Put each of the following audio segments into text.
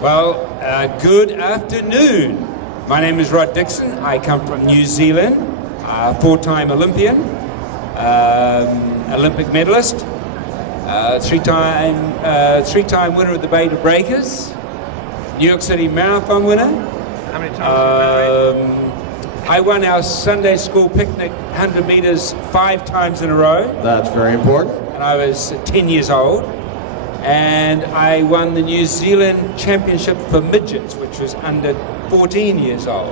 Well, good afternoon. My name is Rod Dixon. I come from New Zealand, four-time Olympian, Olympic medalist, three-time winner of the Bay to Breakers, New York City Marathon winner. How many times? I won our Sunday school picnic 100 meters 5 times in a row. That's very important. And I was 10 years old. And I won the New Zealand Championship for midgets, which was under 14 years old.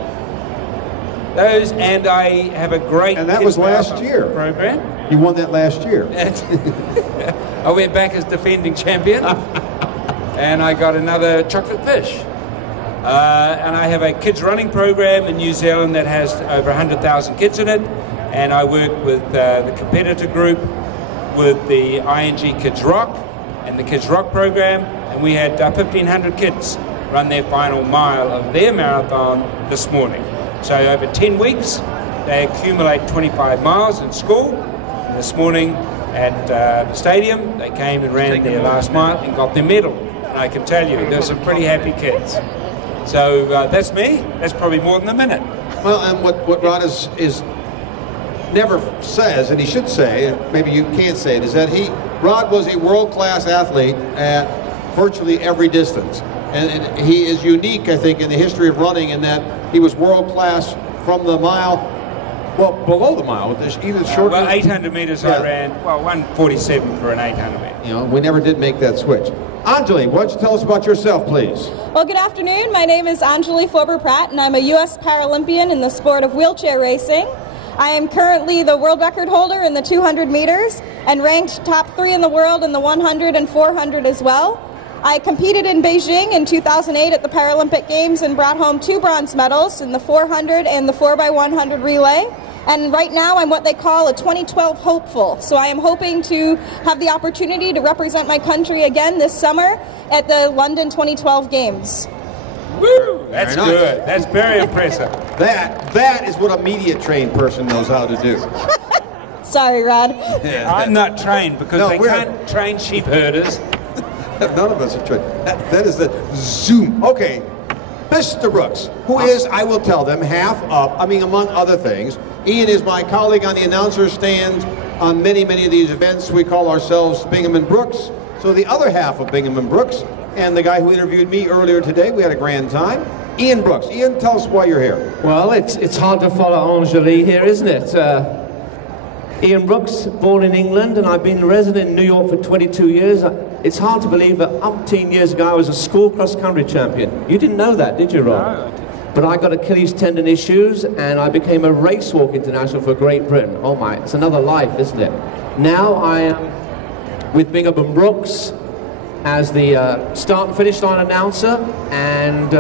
Those, and I have a great... And that was last year. ...program. You won that last year. I went back as defending champion, and I got another chocolate fish. And I have a kids running program in New Zealand that has over 100,000 kids in it, and I work with the competitor group, with the ING Kids Rock, and the Kids Rock program, and we had 1,500 kids run their final mile of their marathon this morning. So over 10 weeks, they accumulate 25 miles in school, and this morning at the stadium, they came and ran their last mile and got their medal. And I can tell you, there's some pretty happy kids. So that's me. That's probably more than a minute. Well, and what Rod is never says, and he should say, and maybe you can't say it, is that Rod was a world-class athlete at virtually every distance. And he is unique, I think, in the history of running in that he was world-class from the mile, well, below the mile, even short. Well, 800 meters I ran, well, 1:47 for an 800 meter. You know, we never did make that switch. Anjali, why don't you tell us about yourself, please? Well, good afternoon. My name is Anjali Forber-Pratt, and I'm a U.S. Paralympian in the sport of wheelchair racing. I am currently the world record holder in the 200 meters and ranked top 3 in the world in the 100 and 400 as well. I competed in Beijing in 2008 at the Paralympic Games and brought home 2 bronze medals in the 400 and the 4x100 relay. And right now I'm what they call a 2012 hopeful. So I am hoping to have the opportunity to represent my country again this summer at the London 2012 Games. Woo! That's good. That's very impressive. That is what a media-trained person knows how to do. Sorry, Rod. I'm not trained because they can't train sheep herders. None of us are trained. That is the Zoom. Okay, Mr. Brooks, who is, I will tell them, half up. I mean, among other things, Ian is my colleague on the announcer stand on many of these events. We call ourselves Bingham and Brooks. So the other half of Bingham and Brooks, and the guy who interviewed me earlier today, we had a grand time. Ian Brooks. Ian, tell us why you're here. Well, it's hard to follow Anjali here, isn't it? Ian Brooks, born in England, and I've been a resident in New York for 22 years. It's hard to believe that umpteen years ago I was a school cross-country champion. You didn't know that, did you, Rob? No, I didn't. But I got Achilles tendon issues, and I became a race walk international for Great Britain. Oh my, it's another life, isn't it? Now I am with Bingham and Brooks as the start and finish line announcer, and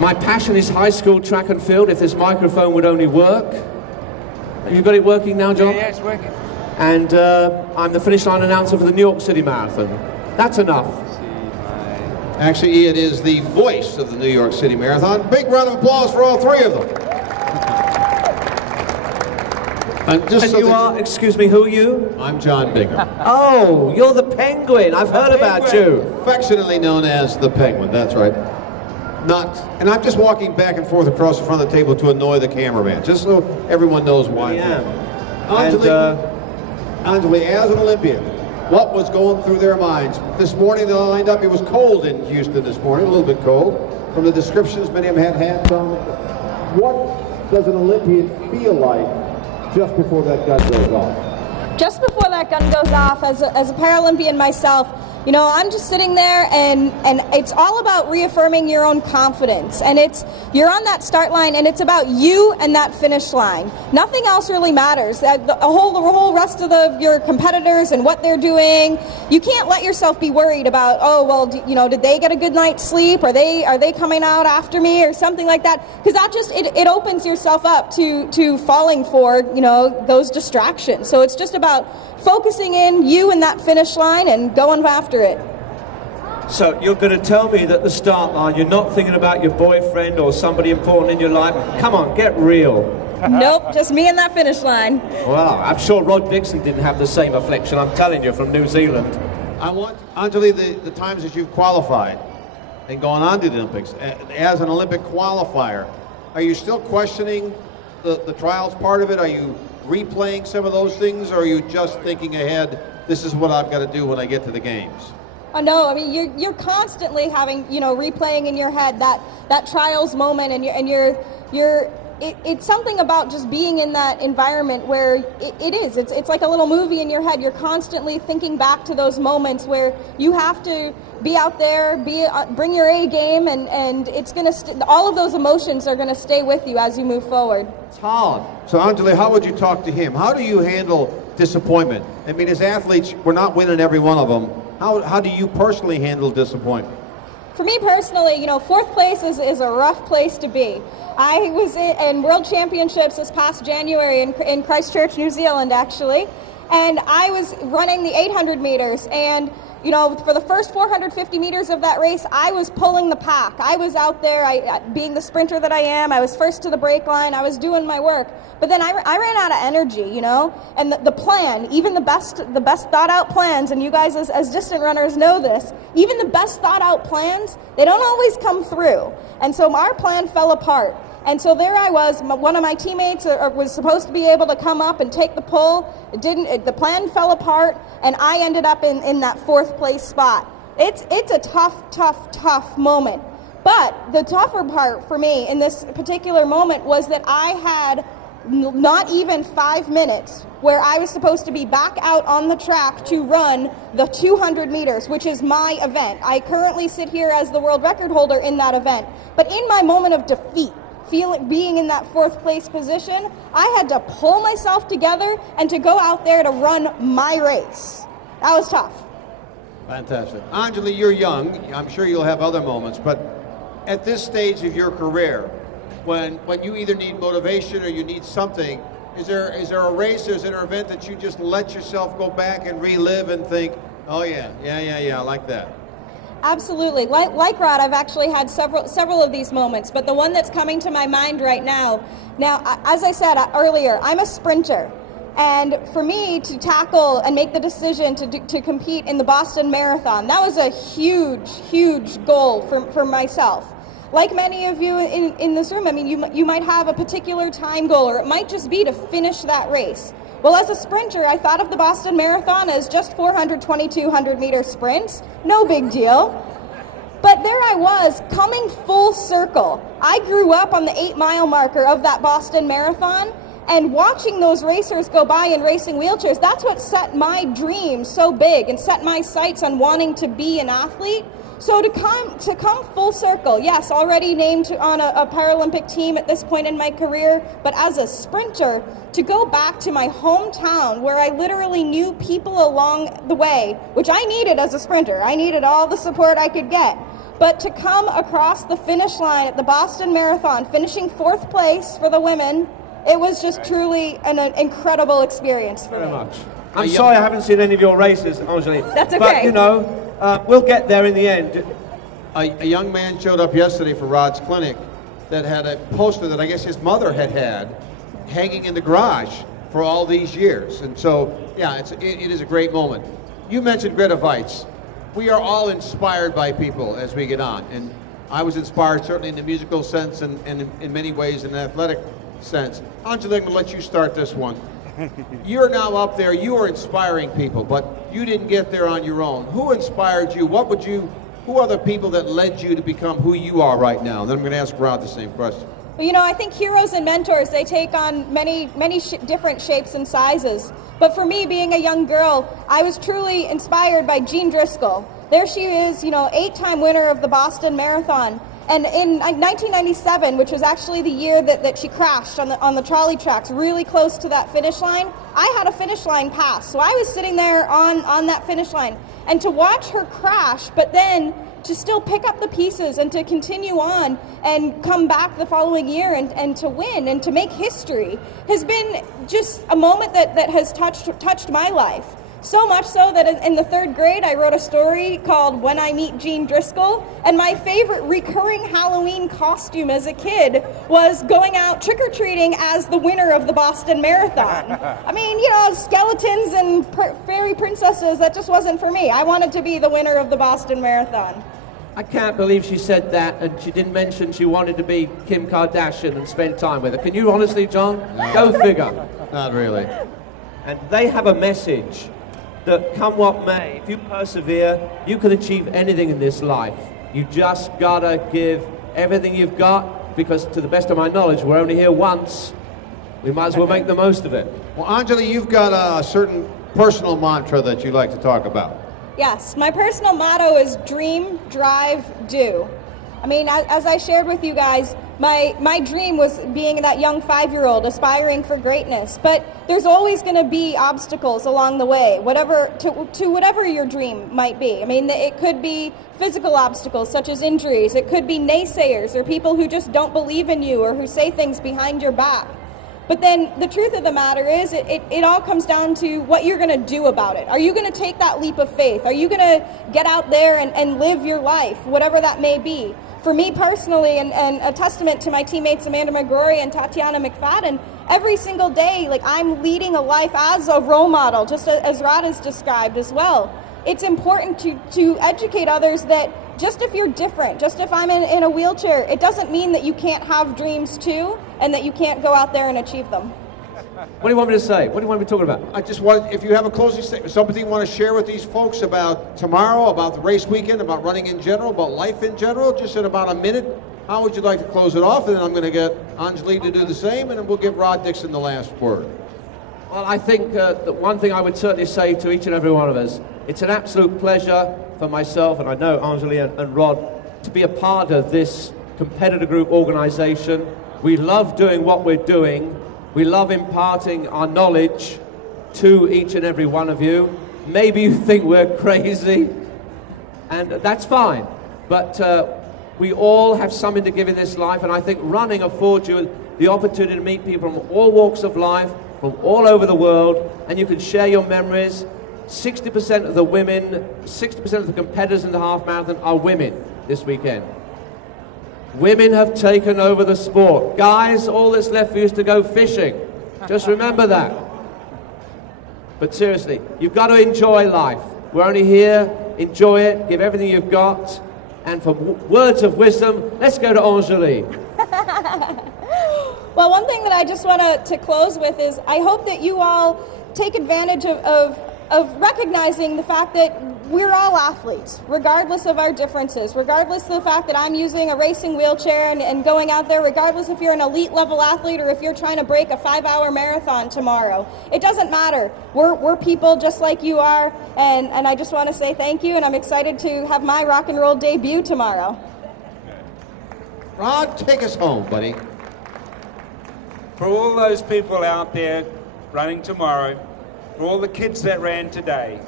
my passion is high school track and field. If this microphone would only work. Have you got it working now, John? Yeah, it's working. And I'm the finish line announcer for the New York City Marathon. That's enough. Actually, Ian is the voice of the New York City Marathon. Big round of applause for all 3 of them. And you are, excuse me, who are you? I'm John Bingham. Oh, you're the Penguin. I've heard about you. Affectionately known as the Penguin, that's right. And I'm just walking back and forth across the front of the table to annoy the cameraman, just so everyone knows why. Yeah. Anjali, as an Olympian, what was going through their minds? This morning they lined up, it was cold in Houston this morning, a little bit cold. From the descriptions, many of them had hats on. What does an Olympian feel like just before that gun goes off? Just before that gun goes off, as a Paralympian myself, you know, I'm just sitting there, and it's all about reaffirming your own confidence. And you're on that start line, and it's about you and that finish line. Nothing else really matters. The whole rest of your competitors and what they're doing, you can't let yourself be worried about, oh, well, did they get a good night's sleep? Are they coming out after me or something like that? Because that just, it opens yourself up to falling for, those distractions. So it's just about focusing in you and that finish line and going after it. So you're going to tell me that the start line, you're not thinking about your boyfriend or somebody important in your life? Come on, get real. Nope, just me and that finish line. Well, I'm sure Rod Dixon didn't have the same affliction, I'm telling you, from New Zealand. I want, Anjali, the times that you've qualified and gone on to the Olympics, as an Olympic qualifier, are you still questioning the trials part of it? Are you replaying some of those things, or are you just thinking ahead, this is what I've got to do when I get to the games? No, I mean you're constantly having, replaying in your head that trials moment, and it's something about just being in that environment where it's like a little movie in your head. You're constantly thinking back to those moments where you have to be out there, bring your A game, and it's gonna all of those emotions are gonna stay with you as you move forward. Todd. So Anjali, how would you talk to him? How do you handle disappointment? I mean, as athletes, we're not winning every one of them. How do you personally handle disappointment? For me personally, fourth place is a rough place to be. I was in World Championships this past January in Christchurch, New Zealand, actually, and I was running the 800 meters, and for the first 450 meters of that race, I was pulling the pack. I was out there, being the sprinter that I am, I was first to the break line, I was doing my work. But then I ran out of energy, and the plan, even the best thought out plans, and you guys as distant runners know this, even the best thought out plans, they don't always come through. And so our plan fell apart. And so there I was, one of my teammates was supposed to be able to come up and take the pull. It didn't, the plan fell apart, and I ended up in that fourth place spot. It's a tough moment. But the tougher part for me in this particular moment was that I had not even 5 minutes where I was supposed to be back out on the track to run the 200 meters, which is my event. I currently sit here as the world record holder in that event. But in my moment of defeat, being in that fourth place position, I had to pull myself together and to go out there to run my race. That was tough. Fantastic. Anjali, you're young. I'm sure you'll have other moments, but at this stage of your career, when you either need motivation or you need something, is there a race, is there an event that you just let yourself go back and relive and think, oh yeah, I like that? Absolutely. Like Rod, I've actually had several of these moments, but the one that's coming to my mind right now, as I said earlier, I'm a sprinter. And for me to tackle and make the decision to compete in the Boston Marathon, that was a huge goal for myself. Like many of you in this room, I mean, you might have a particular time goal, or it might just be to finish that race. Well, as a sprinter, I thought of the Boston Marathon as just 400, 2,200 meter sprints. No big deal. But there I was, coming full circle. I grew up on the 8-mile marker of that Boston Marathon, and watching those racers go by in racing wheelchairs, that's what set my dream so big and set my sights on wanting to be an athlete. So to come full circle, yes, already named on a Paralympic team at this point in my career, but as a sprinter, to go back to my hometown where I literally knew people along the way, which I needed as a sprinter. I needed all the support I could get. But to come across the finish line at the Boston Marathon, finishing fourth place for the women, it was just truly an incredible experience for me. Very much. I'm sorry I haven't seen any of your races, Anjali. That's okay. But, we'll get there in the end. A young man showed up yesterday for Rod's clinic that had a poster that I guess his mother had hanging in the garage for all these years. And so, yeah, it is a great moment. You mentioned Greta Weitz. We are all inspired by people as we get on. And I was inspired certainly in the musical sense and in many ways in the athletic sense. Anjali, I'm going to let you start this one. You're now up there, you are inspiring people, but you didn't get there on your own. Who inspired you? Who are the people that led you to become who you are right now? Then I'm going to ask Rod the same question. Well, I think heroes and mentors, they take on many different shapes and sizes. But for me, being a young girl, I was truly inspired by Jean Driscoll. There she is, 8-time winner of the Boston Marathon. And in 1997, which was actually the year that she crashed on the trolley tracks, really close to that finish line, I had a finish line pass. So I was sitting there on that finish line. And to watch her crash, but then to still pick up the pieces and to continue on and come back the following year and to win and to make history has been just a moment that has touched my life. So much so that in the 3rd grade, I wrote a story called When I Meet Jean Driscoll, and my favorite recurring Halloween costume as a kid was going out trick-or-treating as the winner of the Boston Marathon. I mean, you know, skeletons and fairy princesses, that just wasn't for me. I wanted to be the winner of the Boston Marathon. I can't believe she said that, and she didn't mention she wanted to be Kim Kardashian and spend time with her. Can you honestly, John? No. Go figure. Not really. And they have a message that come what may, if you persevere, you can achieve anything in this life. You just gotta give everything you've got, because to the best of my knowledge, we're only here once. We might as well make the most of it. Well, Anjali, you've got a certain personal mantra that you like to talk about. Yes, my personal motto is dream, drive, do. I mean, as I shared with you guys, my dream was being that young 5-year-old aspiring for greatness. But there's always going to be obstacles along the way, to whatever your dream might be. I mean, it could be physical obstacles such as injuries. It could be naysayers or people who just don't believe in you or who say things behind your back. But then the truth of the matter is it all comes down to what you're going to do about it. Are you going to take that leap of faith? Are you going to get out there and live your life, whatever that may be? For me personally, and a testament to my teammates Amanda McGrory and Tatiana McFadden, every single day, like, I'm leading a life as a role model, just as Rod has described as well. It's important to educate others that just if you're different, just if I'm in a wheelchair, it doesn't mean that you can't have dreams too, and that you can't go out there and achieve them. What do you want me to say? What do you want me to talk about? I just want, if you have a closing statement, something you want to share with these folks about tomorrow, about the race weekend, about running in general, about life in general, just in about a minute, how would you like to close it off? And then I'm going to get Anjali to do the same, and then we'll give Rod Dixon the last word. Well, I think that one thing I would certainly say to each and every one of us, it's an absolute pleasure for myself, and I know Anjali and Rod, to be a part of this competitor group organization. We love doing what we're doing. We love imparting our knowledge to each and every one of you. Maybe you think we're crazy, and that's fine. But we all have something to give in this life, and I think running affords you the opportunity to meet people from all walks of life, from all over the world, and you can share your memories. 60% of the women, 60% of the competitors in the half marathon are women this weekend. Women have taken over the sport. Guys, all that's left for you is to go fishing. Just remember that. But seriously, you've got to enjoy life. We're only here. Enjoy it. Give everything you've got. And for words of wisdom, let's go to Anjali. Well, one thing that I just want to close with is I hope that you all take advantage of recognizing the fact that we're all athletes, regardless of our differences, regardless of the fact that I'm using a racing wheelchair and going out there, regardless if you're an elite level athlete or if you're trying to break a 5-hour marathon tomorrow. It doesn't matter. We're people just like you are, and I just want to say thank you, and I'm excited to have my rock and roll debut tomorrow. Rod, take us home, buddy. For all those people out there running tomorrow, for all the kids that ran today,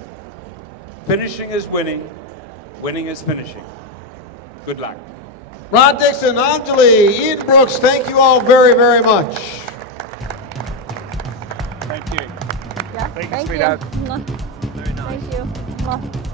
finishing is winning, winning is finishing. Good luck. Rod Dixon, Anjali, Ian Brooks, thank you all very, very much. Thank you. Yeah, Thank you, sweetheart. Very nice. Thank you.